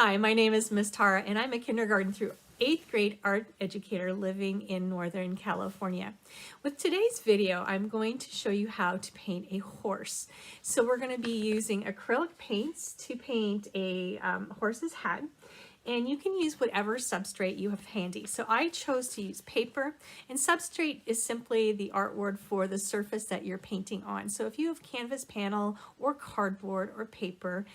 Hi, my name is Miss Tara, and I'm a kindergarten through 8th grade art educator living in Northern California. With today's video, I'm going to show you how to paint a horse. So we're going to be using acrylic paints to paint a horse's head, and you can use whatever substrate you have handy. So I chose to use paper, and substrate is simply the art word for the surface that you're painting on. So if you have canvas panel or cardboard or paper,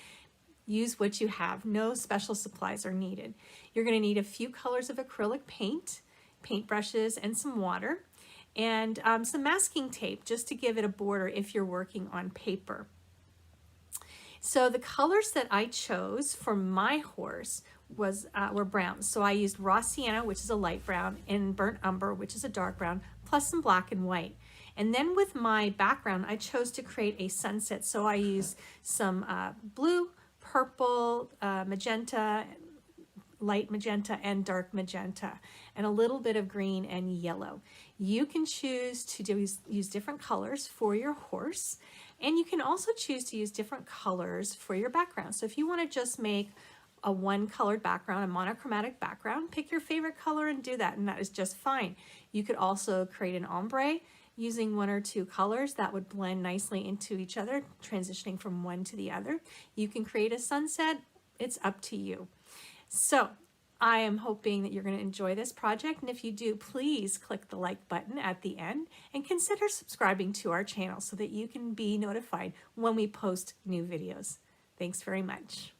use what you have. No special supplies are needed. You're going to need a few colors of acrylic paint, paintbrushes, and some water, and some masking tape just to give it a border if you're working on paper. So the colors that I chose for my horse were browns. So I used raw sienna, which is a light brown, and burnt umber, which is a dark brown, plus some black and white. And then with my background, I chose to create a sunset. So I used some blue, purple, magenta, light magenta, and dark magenta, and a little bit of green and yellow. You can choose to use different colors for your horse, and you can also choose to use different colors for your background. So if you want to just make a one-colored background, a monochromatic background, pick your favorite color and do that, and that is just fine. You could also create an ombre using one or two colors that would blend nicely into each other, transitioning from one to the other. You can create a sunset. It's up to you. So I am hoping that you're going to enjoy this project, and if you do, please click the like button at the end and consider subscribing to our channel so that you can be notified when we post new videos. Thanks very much.